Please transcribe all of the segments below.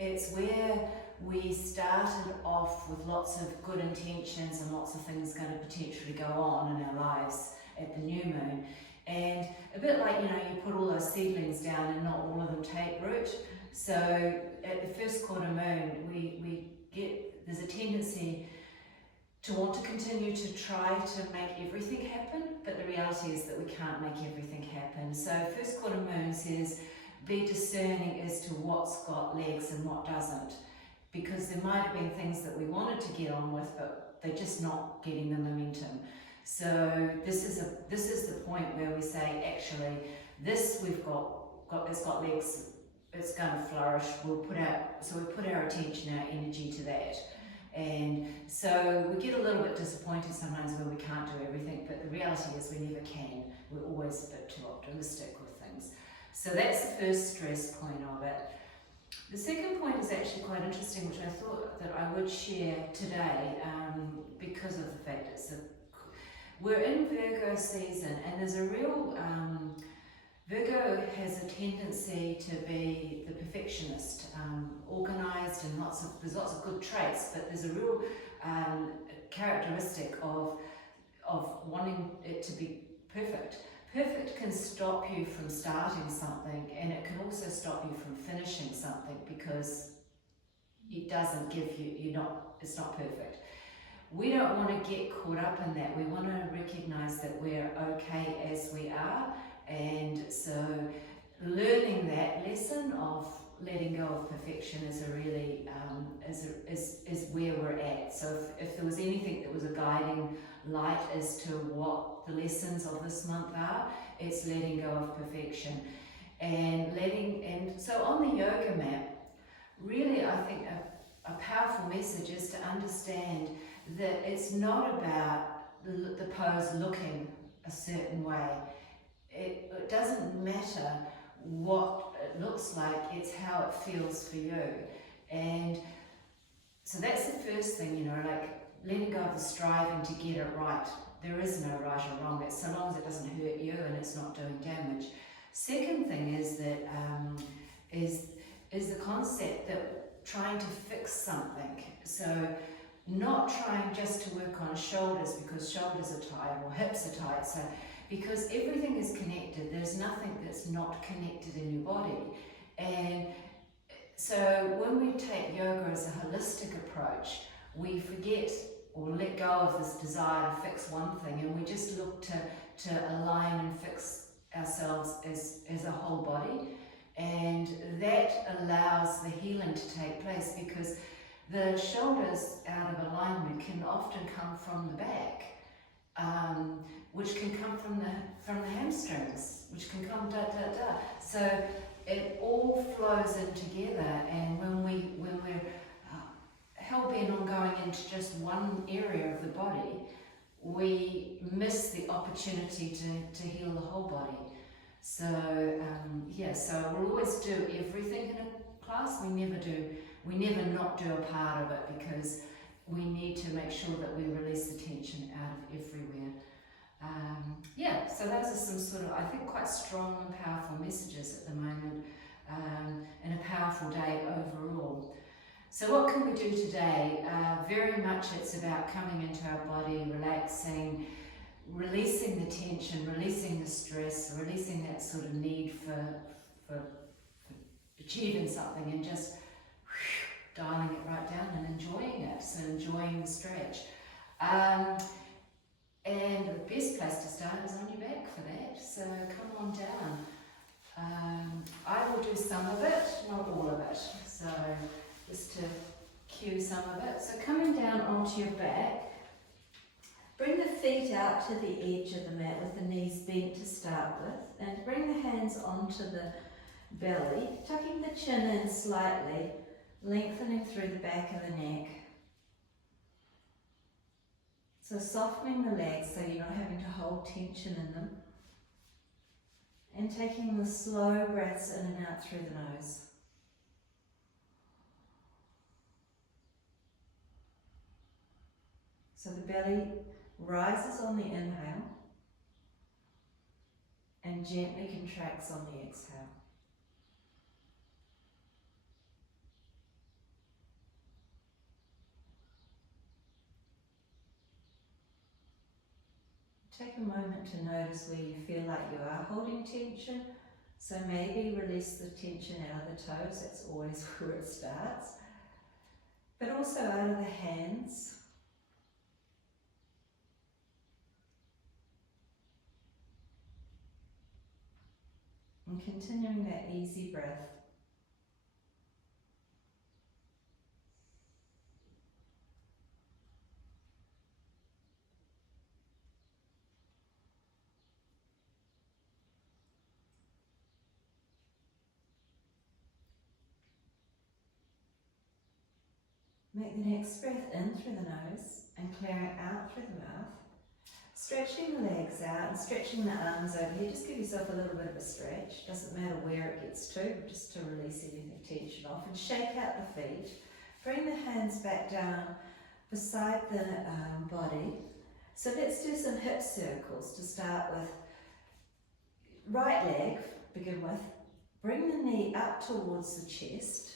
It's where we started off with lots of good intentions and lots of things going to potentially go on in our lives at the new moon. And a bit like, you know, you put all those seedlings down and not all of them take root. So at the first quarter moon, there's a tendency to want to continue to try to make everything happen, but the reality is that we can't make everything happen. So first quarter moon says, be discerning as to what's got legs and what doesn't, because there might have been things that we wanted to get on with, but they're just not getting the momentum. So this is the point where we say, actually, this it's got legs, it's going to flourish. We put our attention, our energy to that. And so we get a little bit disappointed sometimes when we can't do everything, but the reality is we never can. We're always a bit too optimistic with things. So that's the first stress point of it. The second point is actually quite interesting, which I thought that I would share today because of the fact we're in Virgo season, and there's a real, Virgo has a tendency to be the perfectionist, organised, and there's lots of good traits, but there's a real characteristic of wanting it to be perfect. Perfect can stop you from starting something, and it can also stop you from finishing something because it doesn't give you, it's not perfect. We don't want to get caught up in that. We want to recognise that we're okay as we are, and so learning that lesson of letting go of perfection is a really is where we're at. So if there was anything that was a guiding light as to what the lessons of this month are, it's letting go of perfection and so on the yoga mat, really I think a powerful message is to understand that it's not about the pose looking a certain way. It doesn't matter what it looks like, it's how it feels for you. And so that's the first thing, you know, like letting go of the striving to get it right. There is no right or wrong, it's so long as it doesn't hurt you and it's not doing damage. Second thing is that is the concept that trying to fix something. So not trying just to work on shoulders because shoulders are tight or hips are tight. So because everything is connected, there's nothing that's not connected in your body. And so when we take yoga as a holistic approach, we forget or let go of this desire to fix one thing, and we just look to align and fix ourselves as a whole body. And that allows the healing to take place, because the shoulders out of alignment can often come from the back, which can come from the hamstrings, which can come da-da-da. So it all flows in together, and when we're hell-bent on going into just one area of the body, we miss the opportunity to heal the whole body. So so we'll always do everything in a class. We never not do a part of it, because we need to make sure that we release the tension out of everywhere. So those are some sort of, I think, quite strong and powerful messages at the moment, and a powerful day overall. So what can we do today? Very much it's about coming into our body, relaxing, releasing the tension, releasing the stress, releasing that sort of need for achieving something, and just dialing it right down and enjoying it, so enjoying the stretch. And the best place to start is on your back for that, so come on down. I will do some of it, not all of it, so just to cue some of it. So coming down onto your back, bring the feet out to the edge of the mat with the knees bent to start with, and bring the hands onto the belly, tucking the chin in slightly, lengthening through the back of the neck. So softening the legs so you're not having to hold tension in them, and taking the slow breaths in and out through the nose. So the belly rises on the inhale and gently contracts on the exhale. take a moment to notice where you feel like you are holding tension. So maybe release the tension out of the toes, that's always where it starts. But also out of the hands. And continuing that easy breath. Make the next breath in through the nose and clearing out through the mouth. Stretching the legs out and stretching the arms over here. Just give yourself a little bit of a stretch. Doesn't matter where it gets to, just to release anything tension off. And shake out the feet. Bring the hands back down beside the body. So let's do some hip circles to start with. Right leg, begin with. Bring the knee up towards the chest.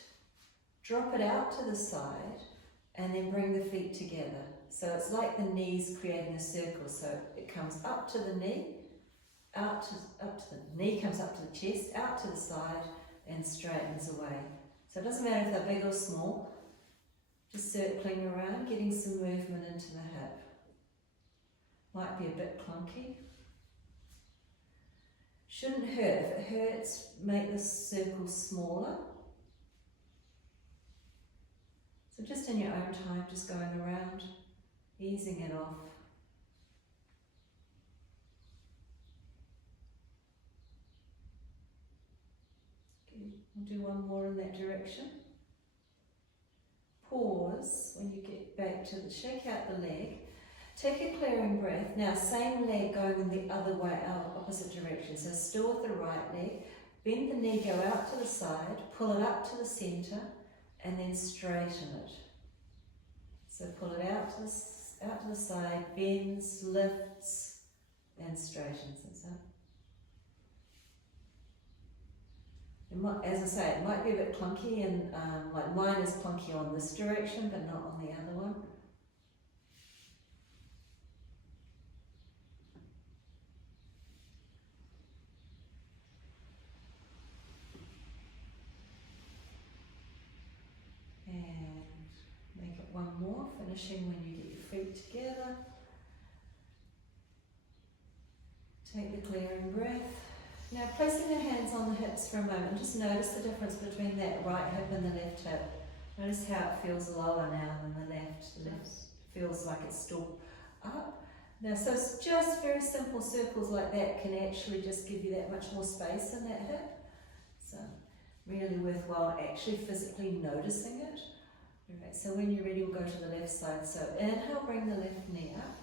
Drop it out to the side and then bring the feet together. So it's like the knees creating a circle. So it comes up to the knee, up to the knee, comes up to the chest, out to the side and straightens away. So it doesn't matter if they're big or small, just circling around, getting some movement into the hip. Might be a bit clunky. Shouldn't hurt. If it hurts, make the circle smaller. So just in your own time, just going around, easing it off. Okay, we'll do one more in that direction. Pause when you get back to the, shake out the leg. Take a clearing breath. Now same leg going in the other way, opposite direction. So still with the right leg. Bend the knee, go out to the side, pull it up to the centre, and then straighten it. So pull it out to the side, bends, lifts, and straightens it up. It might, as I say, it might be a bit clunky, and like mine is clunky on this direction, but not on the other one. One more, finishing when you get your feet together. Take the clearing breath. Now placing the hands on the hips for a moment, just notice the difference between that right hip and the left hip. Notice how it feels lower now than the left. The left feels like it's still up. Now, so it's just very simple circles like that can actually just give you that much more space in that hip. So really worthwhile actually physically noticing it. Alright, so when you're ready, we'll go to the left side. So inhale, bring the left knee up,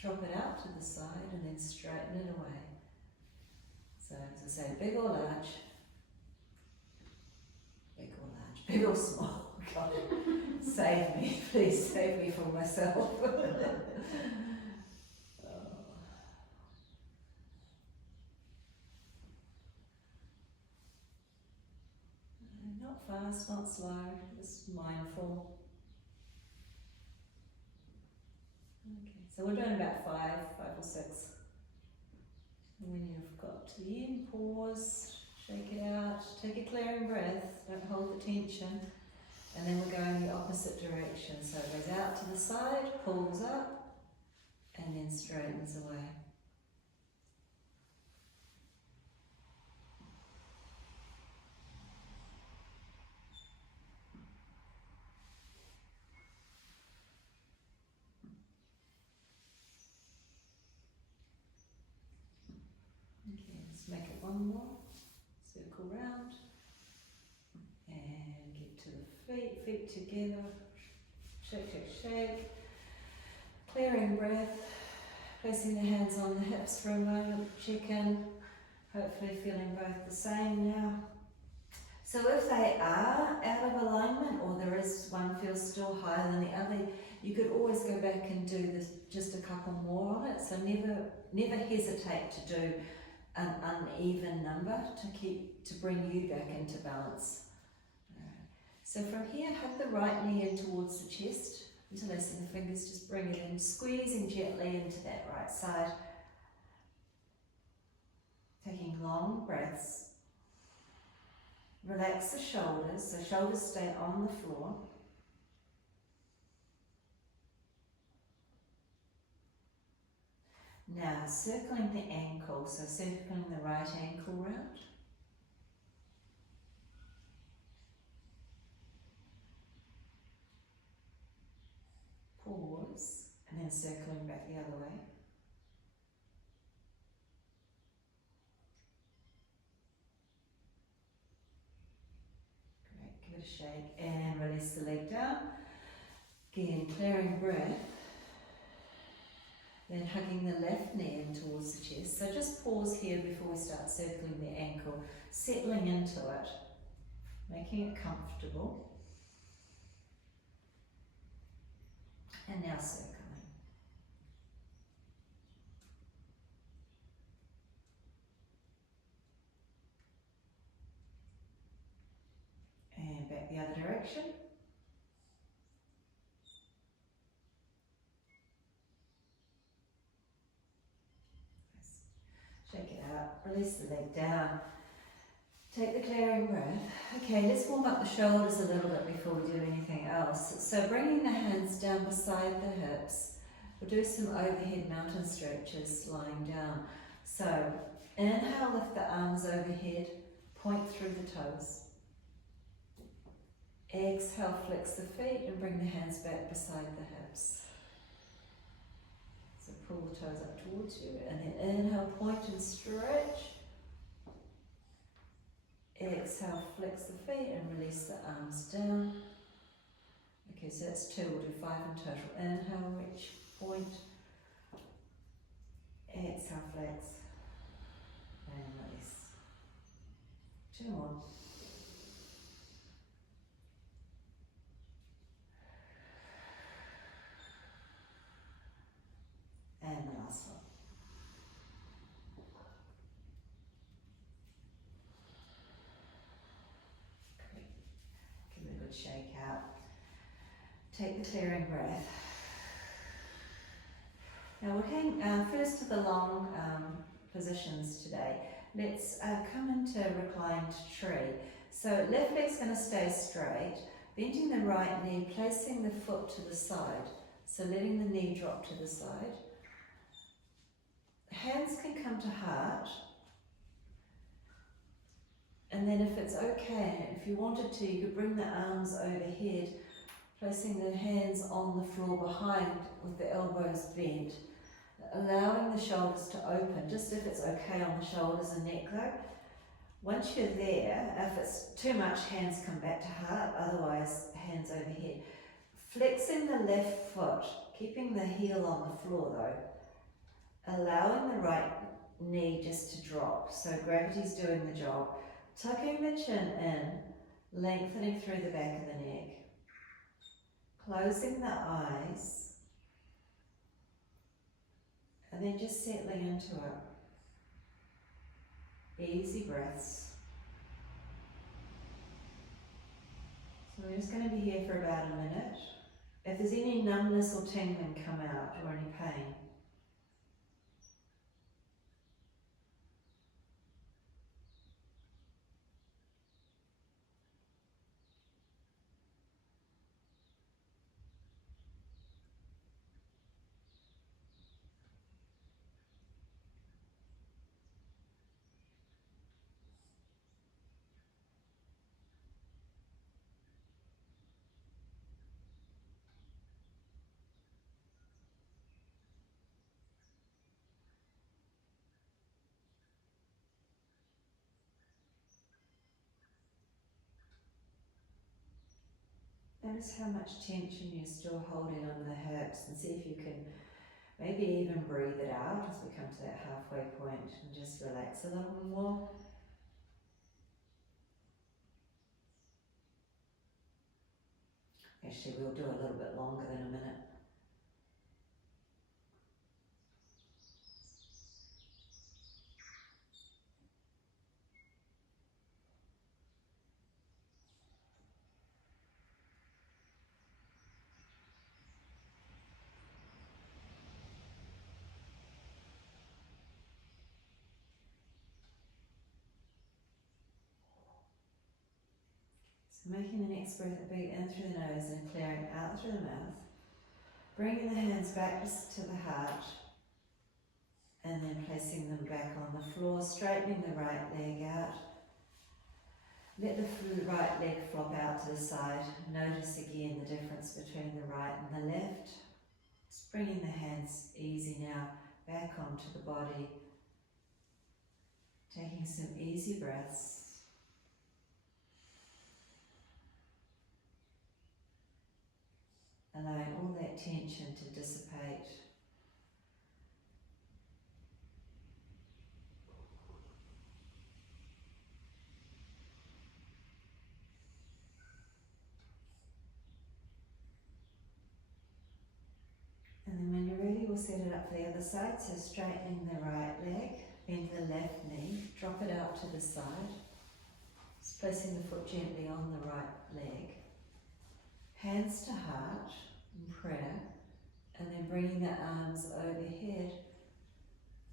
drop it out to the side, and then straighten it away. So as I say, big or large, big or small. God, save me, please save me from myself. Not fast, not slow, just mindful. Okay, so we're doing about five or six. And when you've got to the end, pause, shake it out, take a clearing breath, don't hold the tension, and then we're going the opposite direction. So it goes out to the side, pulls up, and then straightens away. Make it one more, circle round, and get to the feet together, shake, shake, shake, clearing breath, placing the hands on the hips for a moment, check in, hopefully feeling both the same now. So if they are out of alignment, or there is one feels still higher than the other, you could always go back and do this, just a couple more on it, so never hesitate to do an uneven number to bring you back into balance. Right. So from here, hug the right knee in towards the chest, interlacing the fingers, just bring it in, squeezing gently into that right side, Taking long breaths. Relax the shoulders, so shoulders stay on the floor. Now circling the ankle, so circling the right ankle round. Pause, and then circling back the other way. Great, give it a shake and release the leg down. Again, clearing breath. Then hugging the left knee in towards the chest. So just pause here before we start circling the ankle, settling into it, making it comfortable. And now circling. And back the other direction. Shake it out, release the leg down. Take the clearing breath. Okay, let's warm up the shoulders a little bit before we do anything else. So bringing the hands down beside the hips, we'll do some overhead mountain stretches lying down. So inhale, lift the arms overhead, point through the toes. Exhale, flex the feet and bring the hands back beside the hips. So pull the toes up towards you, and then inhale, point and stretch. Exhale, flex the feet and release the arms down. Okay, so that's 2, we'll do 5 in total. Inhale, reach, point. Exhale, flex. And release. 2 more. And the last one. Great. Give it a good shake out. Take the clearing breath. Now we're heading first to the long positions today. Let's come into reclined tree. So left leg's going to stay straight, bending the right knee, placing the foot to the side. So letting the knee drop to the side. Hands can come to heart. And then if it's okay, if you wanted to, you could bring the arms overhead, placing the hands on the floor behind with the elbows bent, allowing the shoulders to open, just if it's okay on the shoulders and neck though. Once you're there, if it's too much, hands come back to heart, otherwise hands overhead. Flexing the left foot, keeping the heel on the floor though, allowing the right knee just to drop, so gravity's doing the job. Tucking the chin in, lengthening through the back of the neck. Closing the eyes. And then just settling into it. Easy breaths. So we're just going to be here for about a minute. If there's any numbness or tingling come out or any pain, notice how much tension you're still holding on the hips, and see if you can maybe even breathe it out as we come to that halfway point and just relax a little more. Actually, we'll do a little bit longer than a minute. So making the next breath a big in through the nose and clearing out through the mouth. Bringing the hands back to the heart and then placing them back on the floor, straightening the right leg out. Let the right leg flop out to the side. Notice again the difference between the right and the left. Just bringing the hands easy now back onto the body. Taking some easy breaths. Allowing all that tension to dissipate. And then when you're ready, we'll set it up for the other side. So straightening the right leg, bend the left knee, drop it out to the side. Just placing the foot gently on the right leg. Hands to heart in prayer. And then bringing the arms overhead.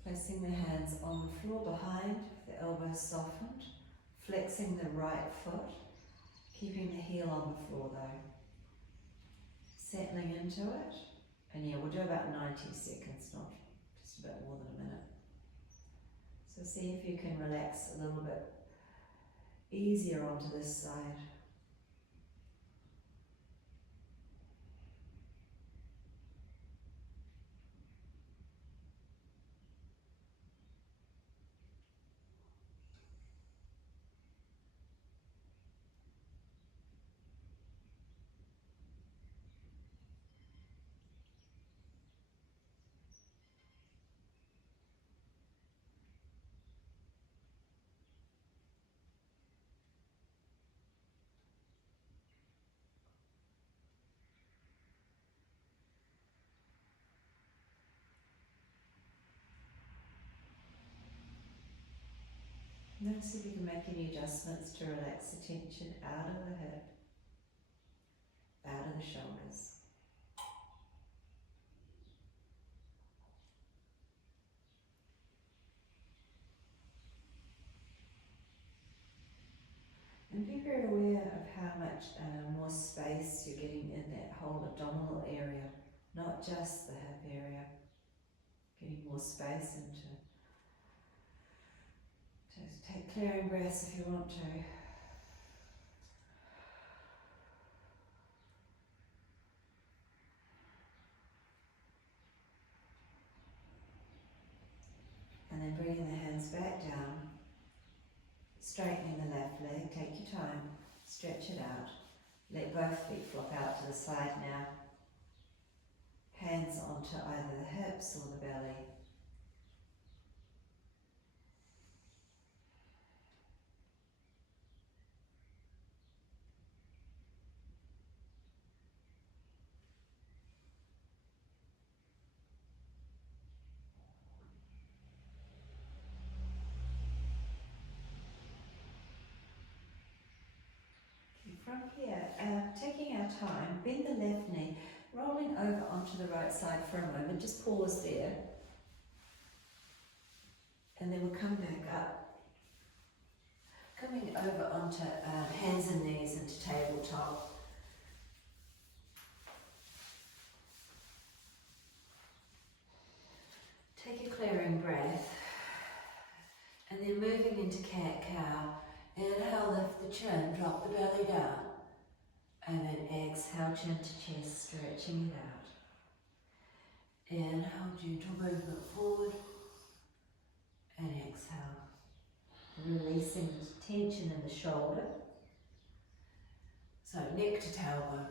Placing the hands on the floor behind, the elbows softened. Flexing the right foot. Keeping the heel on the floor though. Settling into it. And yeah, we'll do about 90 seconds, not just a bit more than a minute. So see if you can relax a little bit easier onto this side. Notice if you can make any adjustments to relax the tension out of the hip, out of the shoulders. And be very aware of how much more space you're getting in that whole abdominal area, not just the hip area. Getting more space into. So take clearing breaths if you want to. And then bringing the hands back down, straightening the left leg, take your time, stretch it out. Let both feet flop out to the side now. Hands onto either the hips or the belly. From here, taking our time, bend the left knee, rolling over onto the right side for a moment, just pause there. And then we'll come back up. Coming over onto hands and knees into tabletop. Take a clearing breath. And then moving into cat-cow. Inhale, lift the chin, drop the belly down. And then exhale, chin to chest, stretching it out. Inhale, gentle movement forward. And exhale. Releasing the tension in the shoulder. So neck to tailbone.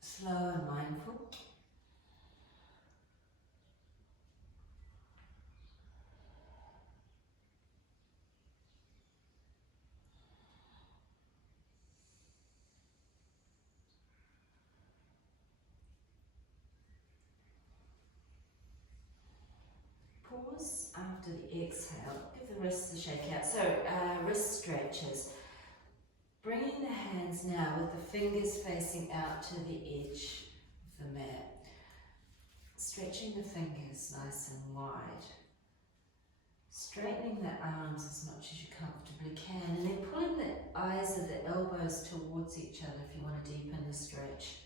Slow and mindful. Pause after the exhale. Give the wrists a shake out. So wrist stretches. Bringing the hands now with the fingers facing out to the edge of the mat. Stretching the fingers nice and wide. Straightening the arms as much as you comfortably can, and then pulling the eyes of the elbows towards each other if you want to deepen the stretch.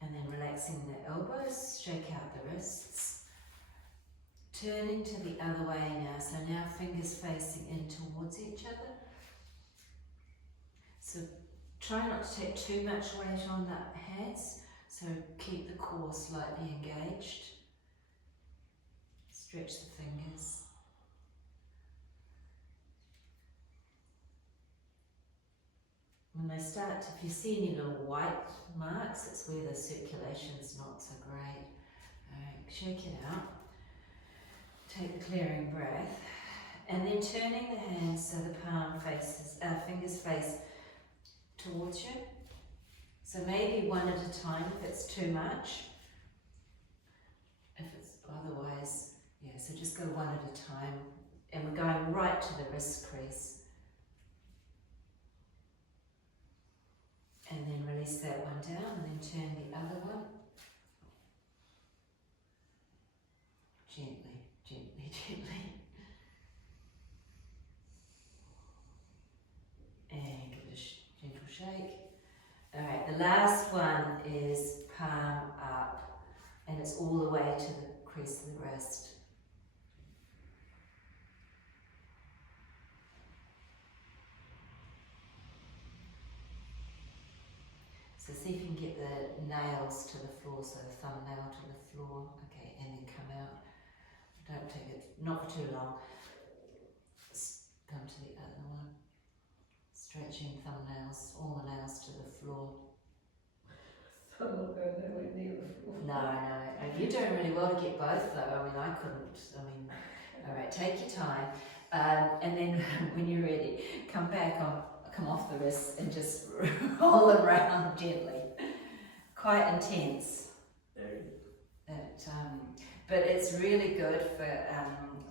And then relaxing the elbows, shake out the wrists. Turning to the other way now, so now fingers facing in towards each other. So try not to take too much weight on the hands, so keep the core slightly engaged. Stretch the fingers. When they start, if you see any little white marks, it's where the circulation's not so great. Alright, shake it out. Take the clearing breath. And then turning the hands so the fingers face towards you. So maybe one at a time if it's too much. If it's otherwise, yeah, so just go one at a time. And we're going right to the wrist crease. And then release that one down and then turn the other one. Gently, gently, gently. And give it a gentle shake. Alright, the last one is palm up. And it's all the way to the crease of the wrist. So see if you can get the nails to the floor, so the thumbnail to the floor. Okay, and then come out. Don't take it, not for too long. Come to the other one. Stretching thumbnails, all the nails to the floor. I'm not going nowhere near the floor. No, you're doing really well to get both though. I mean, I couldn't. Alright, take your time. And then when you're ready, come off the wrists and just roll around gently. Quite intense. But it's really good for,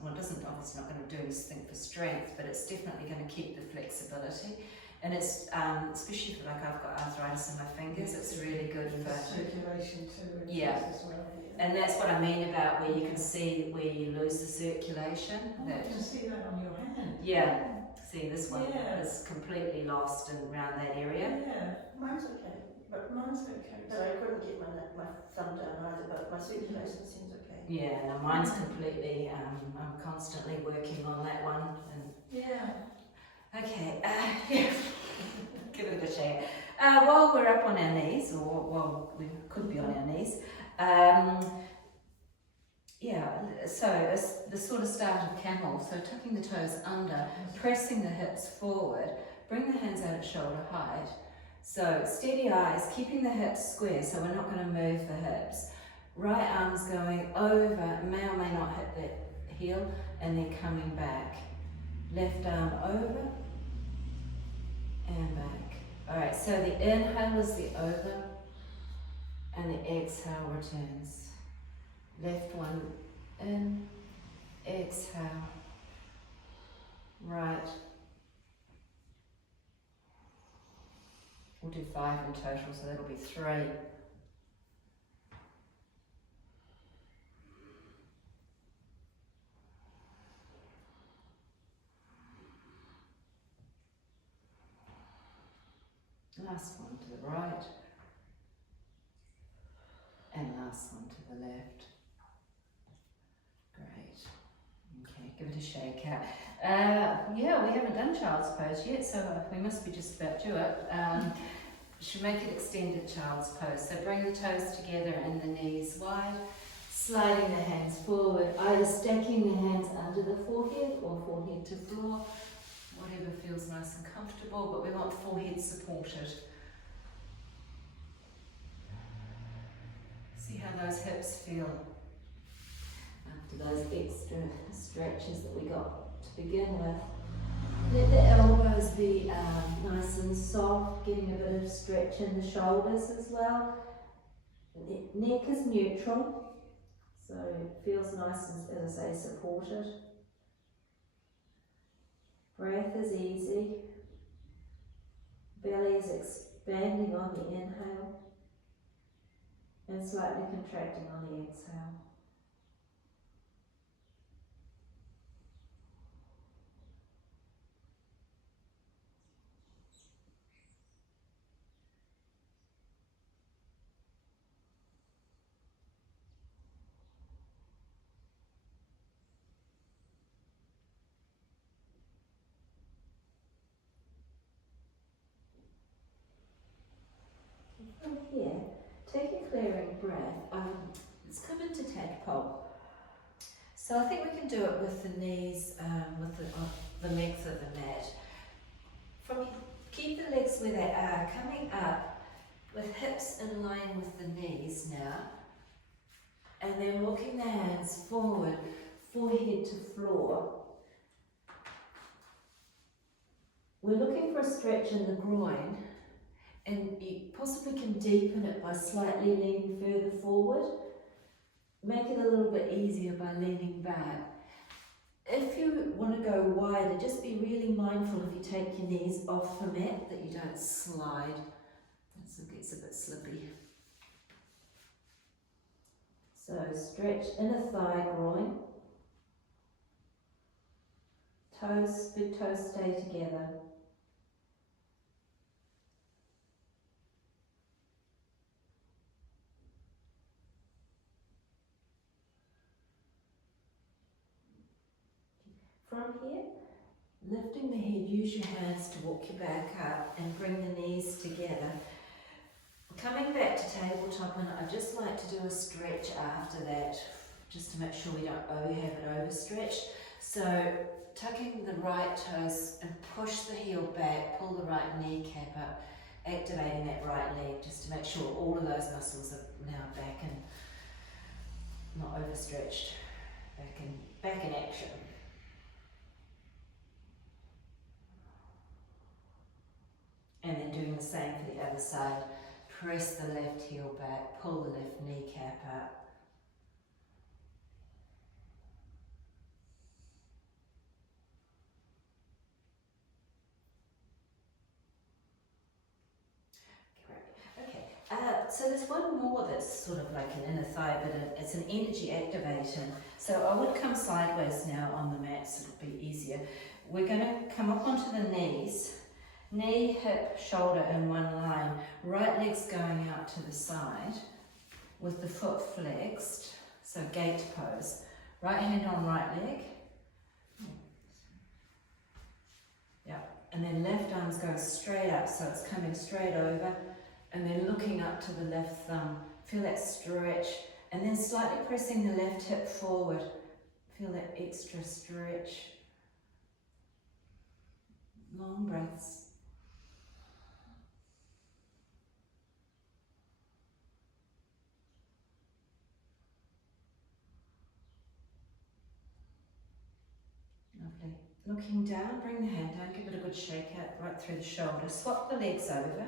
well, it doesn't, obviously not going to do anything for strength, but it's definitely going to keep the flexibility. And it's, especially for, like, I've got arthritis in my fingers, it's really good for circulation too. Yeah. As well, yeah. And that's what I mean about where you can see where you lose the circulation. Oh, I can see that on your hand. Yeah. See, this one Yeah. is completely lost and around that area. Yeah, mine's okay. But mine's okay. But I couldn't get my thumb down either, but my circulation seems okay. Yeah, no, mine's completely, I'm constantly working on that one. And Yeah. okay, yeah. Give it a good shake. While we're up on our knees, or while we could be on our knees, yeah, so it's the sort of start of camel, so tucking the toes under, pressing the hips forward, bring the hands out at shoulder height. So steady eyes, keeping the hips square, so we're not going to move the hips. Right arm's going over, may or may not hit the heel, and then coming back. Left arm over, and back. Alright, so the inhale is the over, and the exhale returns. Left one in, exhale, right. We'll do 5 in total, so that'll be 3. Last one to the right, and last one to the left. Great. Okay, give it a shake out. Yeah, we haven't done child's pose yet, so we must be just about to it. Should make it extended child's pose. So bring the toes together and the knees wide, sliding the hands forward, either stacking the hands under the forehead or forehead to floor, whatever feels nice and comfortable, but we want forehead supported. See how those hips feel after those extra stretches that we got to begin with. Let the elbows be nice and soft, getting a bit of stretch in the shoulders as well. Neck is neutral, so it feels nice and, as I say, supported. Breath is easy. Belly is expanding on the inhale and slightly contracting on the exhale. clearing breath, let's come into tadpole. So I think we can do it with the knees, with the length of the mat. Keep the legs where they are, coming up with hips in line with the knees now. And then walking the hands forward, forehead to floor. We're looking for a stretch in the groin, and you possibly can deepen it by slightly leaning further forward. Make it a little bit easier by leaning back. If you want to go wider, just be really mindful if you take your knees off the mat that you don't slide. It gets a bit slippy. So stretch inner thigh, groin. Toes, big toes stay together. From here, lifting the head, use your hands to walk your back up and bring the knees together. Coming back to tabletop, and I'd just like to do a stretch after that, just to make sure we don't have it overstretched. So tucking the right toes and push the heel back, pull the right kneecap up, activating that right leg just to make sure all of those muscles are now back and not overstretched, back in action. And then doing the same for the other side. Press the left heel back, pull the left kneecap up. Great. Okay, so there's one more that's sort of like an inner thigh, but it's an energy activation. So I would come sideways now on the mat so it'll be easier. We're going to come up onto the knees. Knee, hip, shoulder in one line. Right leg's going out to the side with the foot flexed, so gate pose. Right hand on right leg. Yeah, and then left arm's going straight up, so it's coming straight over, and then looking up to the left thumb. Feel that stretch, and then slightly pressing the left hip forward. Feel that extra stretch. Long breaths. Lovely. Looking down, bring the hand down, give it a good shake out right through the shoulder. Swap the legs over.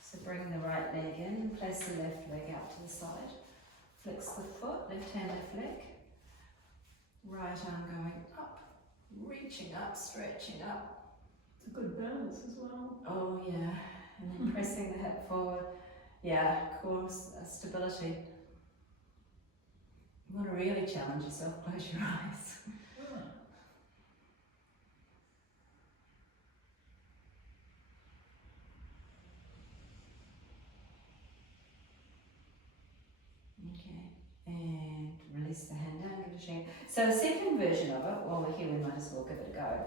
So bring the right leg in and place the left leg out to the side. Flex the foot, left hand, left leg. Right arm going up, reaching up, stretching up. It's a good balance as well. Oh yeah, and then pressing the hip forward. Yeah, of course, stability. You want to really challenge yourself, close your eyes. Okay, and release the hand down, give it a shake. So a second version of it, while we're here we might as well give it a go,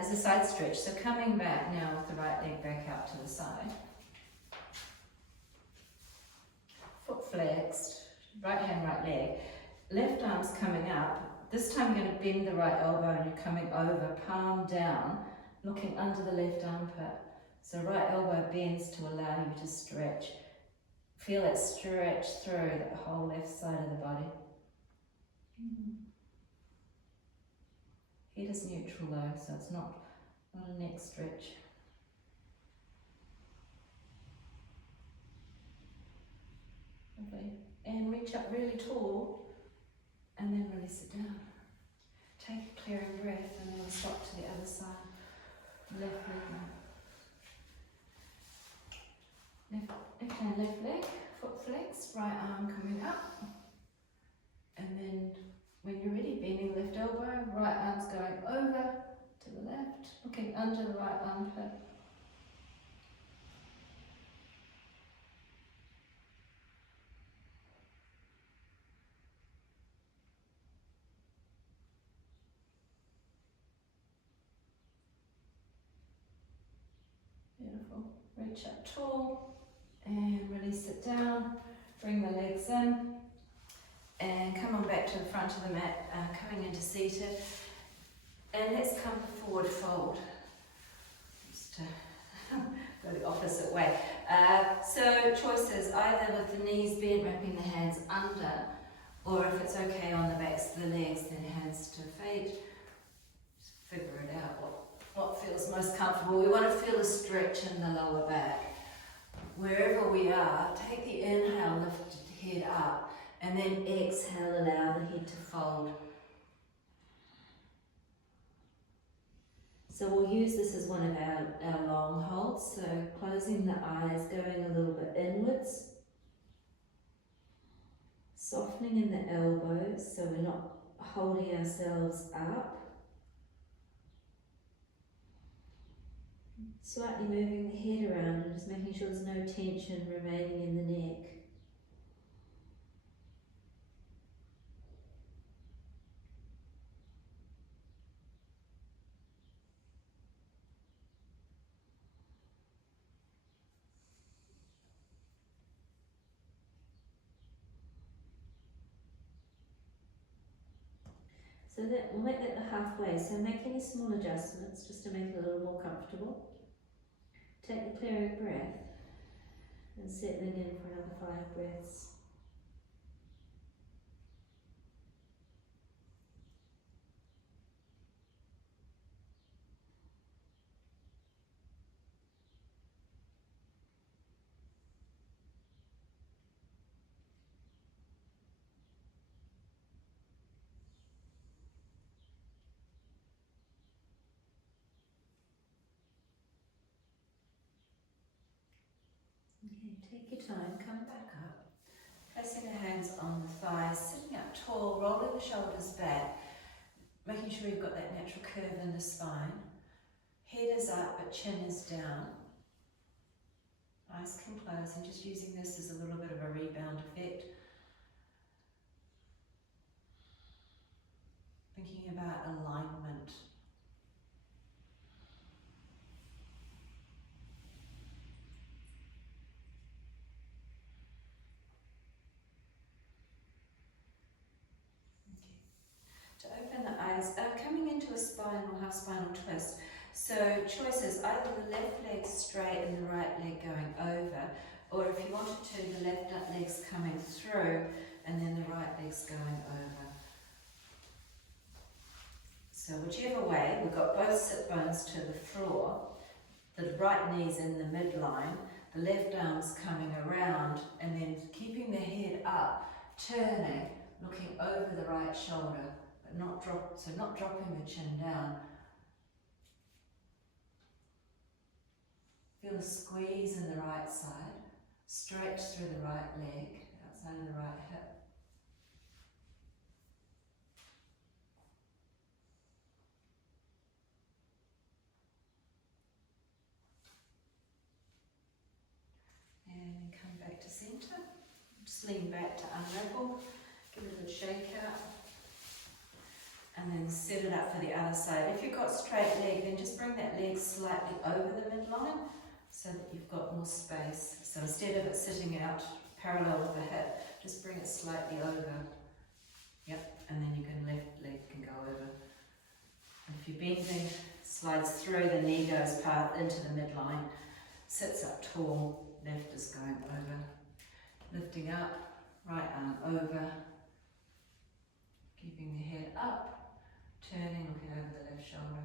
is a side stretch. So coming back now with the right leg back out to the side. Foot flexed, right hand, right leg. Left arm's coming up. This time you're going to bend the right elbow and you're coming over, palm down, looking under the left armpit. So right elbow bends to allow you to stretch. Feel it stretch through the whole left side of the body. Head is neutral though, so it's not a neck stretch. Lovely. And reach up really tall and then release it down. Take a clearing breath and then we'll swap to the other side. Left leg. Left hand, left leg, foot flexed, right arm coming up. And then when you're ready, bending left elbow, right arm's going over to the left, looking under the right armpit. Beautiful. Reach up tall and release it down. Bring the legs in and come on back to the front of the mat, coming into seated. And let's come forward fold. Just to go the opposite way. So choices, either with the knees bent, wrapping the hands under, or if it's okay on the backs of the legs, then hands to feet. Just figure it out, what feels most comfortable. We want to feel a stretch in the lower back. Wherever we are, take the inhale, lift the head up, and then exhale, allow the head to fold. So we'll use this as one of our long holds, so closing the eyes, going a little bit inwards, softening in the elbows so we're not holding ourselves up, slightly moving the head around and just making sure there's no tension remaining in the neck. So that we'll make that the halfway, so make any small adjustments just to make it a little more comfortable. Take the clearing breath and settling in for another 5 breaths. Okay, take your time, come back up. Placing the hands on the thighs, sitting up tall, rolling the shoulders back, making sure you've got that natural curve in the spine. Head is up but chin is down. Eyes can close, and just using this as a little bit of a rebound effect. Thinking about alignment. To open the eyes, coming into a spinal, half spinal twist. So choices, either the left leg straight and the right leg going over, or if you wanted to, the left leg's coming through and then the right leg's going over. So whichever way, we've got both sit bones to the floor, the right knee's in the midline, the left arm's coming around, and then keeping the head up, turning, looking over the right shoulder. Not dropping the chin down. Feel a squeeze in the right side, stretch through the right leg, outside of the right hip. And come back to centre. Just lean back to unravel, give it a good shake out. And then set it up for the other side. If you've got straight leg, then just bring that leg slightly over the midline so that you've got more space. So instead of it sitting out parallel with the hip, just bring it slightly over. Yep, and then left leg can go over. And if you're bending, slides through, the knee goes part into the midline, sits up tall, left is going over. Lifting up, right arm over, keeping the head up. Turning, looking over the left shoulder.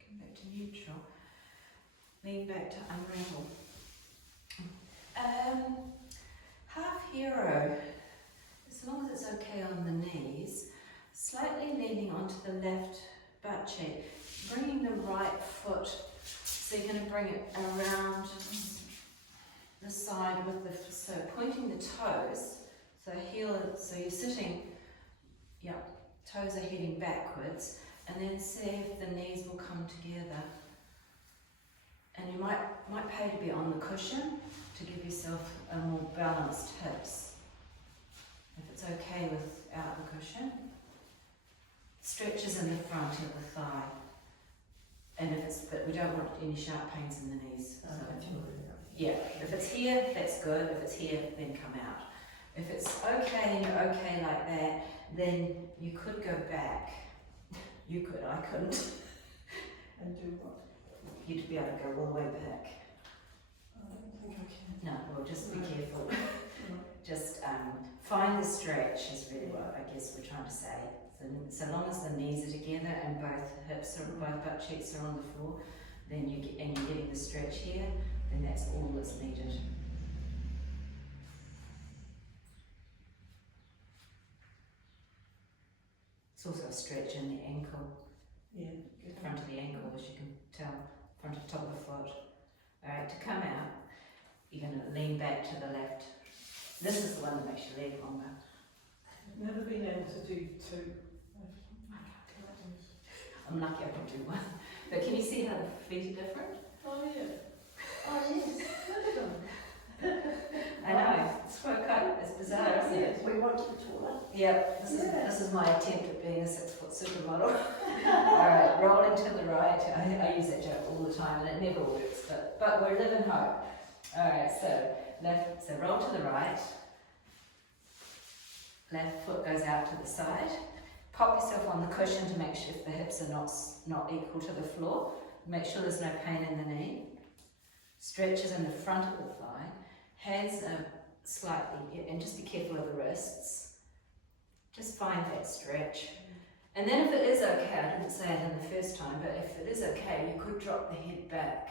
Come back to neutral. Lean back to unravel. Half hero, as long as it's okay on the knees, slightly leaning onto the left butt cheek, bringing the right foot, so you're going to bring it around the side with the, so pointing the toes, so heel, so you're sitting, toes are heading backwards, and then see if the knees will come together. And you might pay to be on the cushion to give yourself a more balanced hips. If it's okay without the cushion. Stretches in the front of the thigh. And but we don't want any sharp pains in the knees. So, yeah, if it's here, that's good. If it's here, then come out. If it's okay and you're okay like that, then you could go back. You could, I couldn't. And do what? You'd be able to go all the way back. I don't think I can. No, well, just be No. careful. No. Just find the stretch is really what I guess we're trying to say. So long as the knees are together and both hips or both butt cheeks are on the floor, then you're getting the stretch here, then that's all that's needed. It's also a stretch in the ankle, Yeah, good. front of the ankle, as you can tell, front of top of the foot. Alright, to come out, you're going to lean back to the left. This is the one that makes your leg longer. I've never been able to do two. I'm lucky I can do one. But can you see how the feet are different? Oh yeah. Oh yes. Look at them. I know, it's it's bizarre, isn't it? Yes, we want to be taller. Yep, Yeah. this is my attempt at being a 6-foot supermodel. Alright, rolling to the right. I use that joke all the time and it never works, but we're living hope. Alright, so roll to the right. Left foot goes out to the side. Pop yourself on the cushion to make sure if the hips are not equal to the floor. Make sure there's no pain in the knee. Stretches in the front of the thigh. Hands are slightly, and just be careful of the wrists. Just find that stretch. And then if it is okay, I didn't say it in the first time, but if it is okay, you could drop the head back.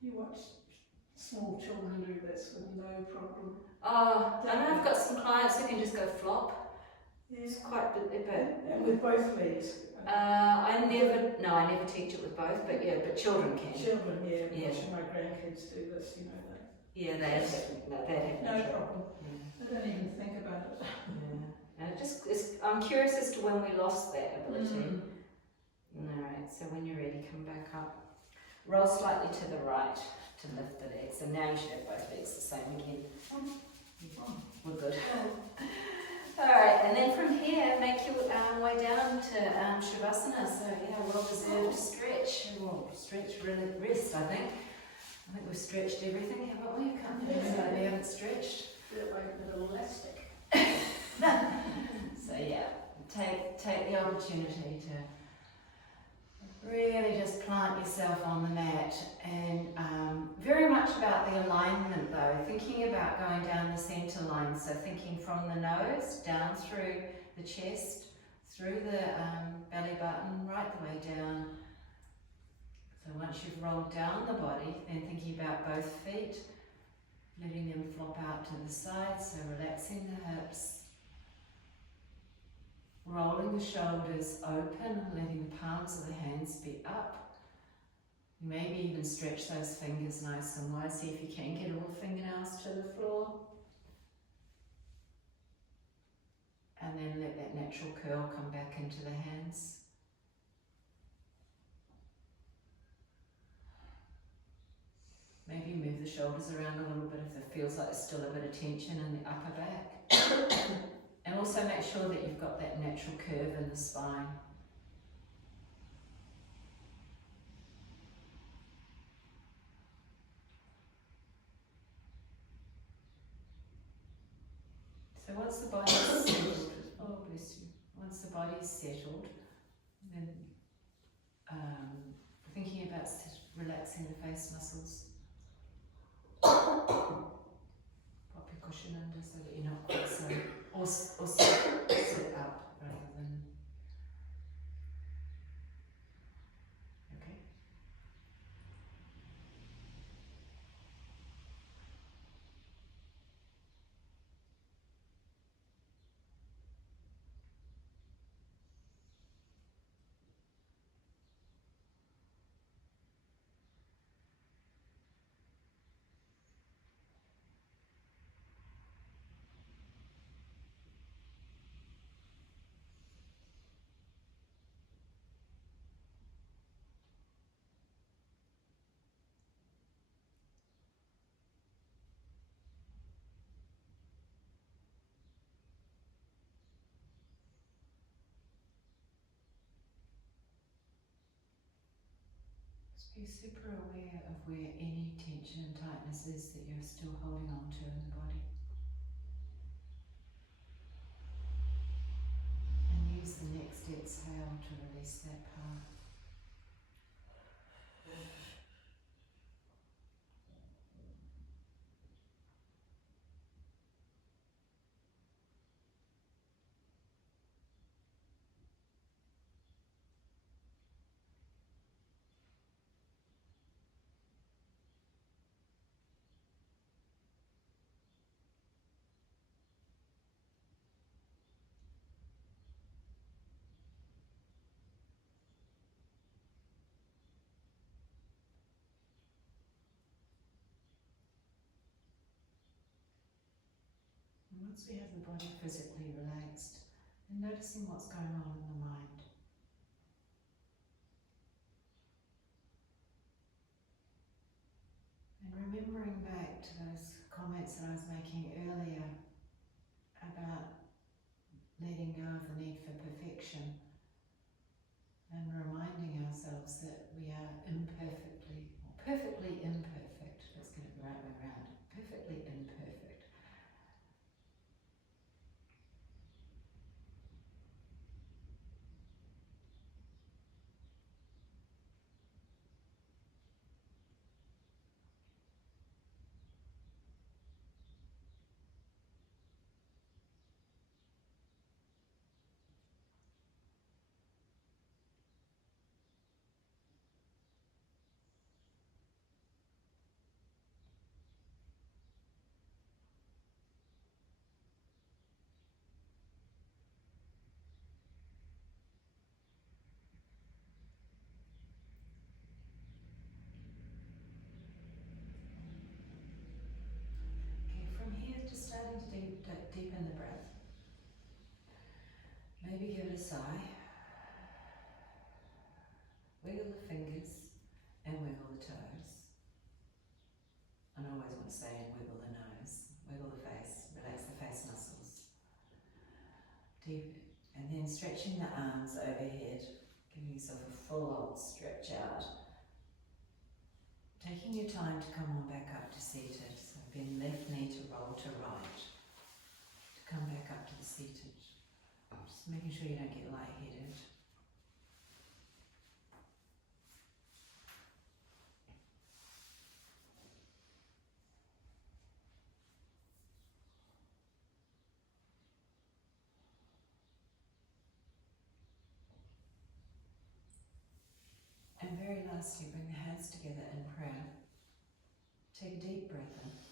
You watch small children do this with no problem. Oh, I know I've got some clients who can just go flop. Yeah. It's quite a bit. And with both legs. I never teach it with both, but children can. Children, yeah. Yeah. Watching my grandkids do this, you know, Yeah, they have no no trouble. problem. Yeah. I don't even think about it. Yeah. And I'm curious as to when we lost that ability. Alright, so when you're ready, come back up. Roll slightly to the right to lift the legs. And now you should have both legs the same again. We're good. Alright, and then from here, make your way down to Shavasana. So yeah, well-deserved stretch. Well, stretch, really rest, I think. I think we've stretched everything, haven't we? Can't believe that we haven't stretched. Feel like a little elastic. So yeah, take the opportunity to really just plant yourself on the mat, and very much about the alignment though, thinking about going down the centre line, so thinking from the nose down through the chest, through the belly button, right the way down. So once you've rolled down the body, then thinking about both feet, letting them flop out to the side, so relaxing the hips. Rolling the shoulders open, letting the palms of the hands be up. Maybe even stretch those fingers nice and wide, see if you can get all the fingernails to the floor. And then let that natural curl come back into the hands. Maybe move the shoulders around a little bit if it feels like there's still a bit of tension in the upper back. And also make sure that you've got that natural curve in the spine. So once the body is settled, oh bless you, once the body is settled, then thinking about relaxing the face muscles. Pop your cushion under so that you're not quite so, or sit up rather than, okay. So you're super aware of where any tension and tightness is that you're still holding on to in the body. And use the next exhale to release that part. And once we have the body physically relaxed, and noticing what's going on in the mind. And remembering back to those comments that I was making earlier about letting go of the need for perfection and reminding ourselves that we are perfectly imperfect, let's get it the right way around, perfectly imperfect. Okay, from here, just starting to deepen the breath. Maybe give it a sigh. Wiggle the fingers and wiggle the toes. And I always want to say and wiggle the nose, wiggle the face, relax the face muscles. Deep, and then stretching the arms overhead, giving yourself a full old stretch out. Taking your time to come on back up to seated, so bend left knee to roll to right, to come back up to the seated. Just making sure you don't get lightheaded. And very lastly, bring the hands together in prayer. Take a deep breath in.